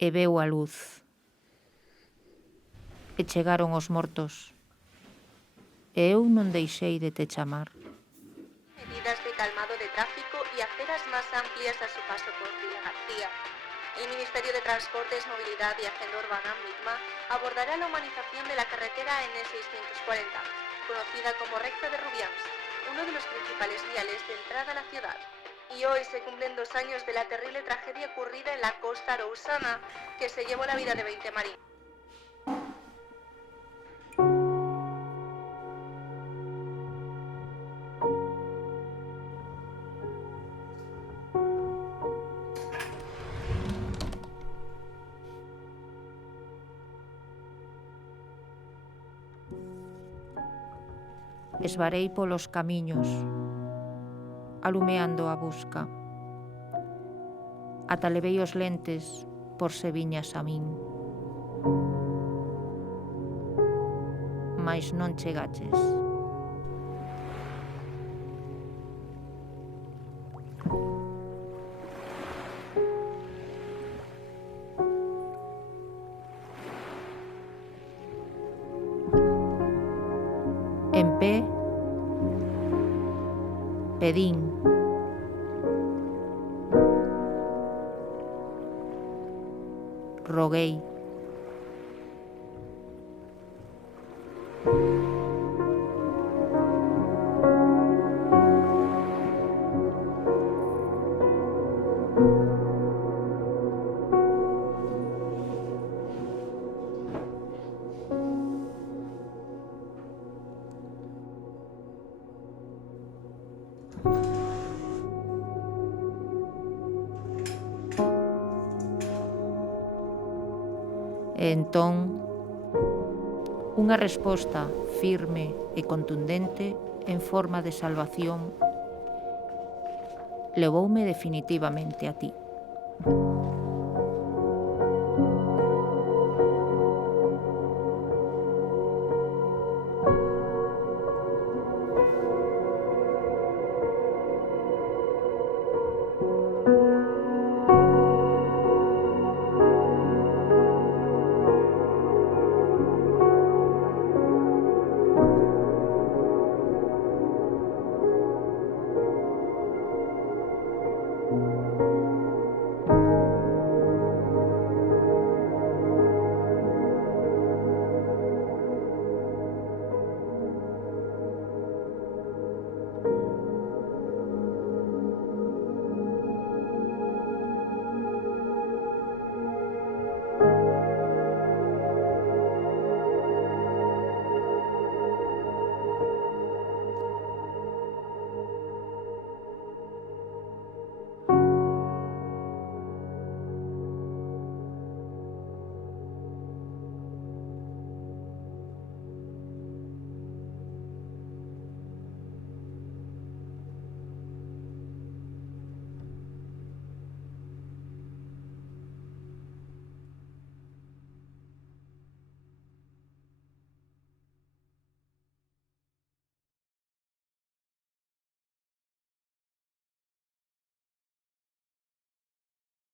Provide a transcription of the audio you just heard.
e veu a luz. E chegaron os mortos. E eu non deixei de te chamar. Medidas de calmado de tráfico y aceras más amplias a su paso por Villa García. El Ministerio de Transportes, Movilidad y Agenda Urbana, MIGMA, abordará la humanización de la carretera N640, conocida como Recta de Rubians, uno de los principales viales de entrada a la ciudad. Y hoy se cumplen 2 años de la terrible tragedia ocurrida en la costa arousana, que se llevó la vida de 20 marinos. Esvarei polos camiños, alumeando a busca. Ata levei os lentes por se viñas a min. Mais non chegaches. En pé, pedín. Roguei. E entón, unha resposta firme e contundente en forma de salvación levoume definitivamente a ti.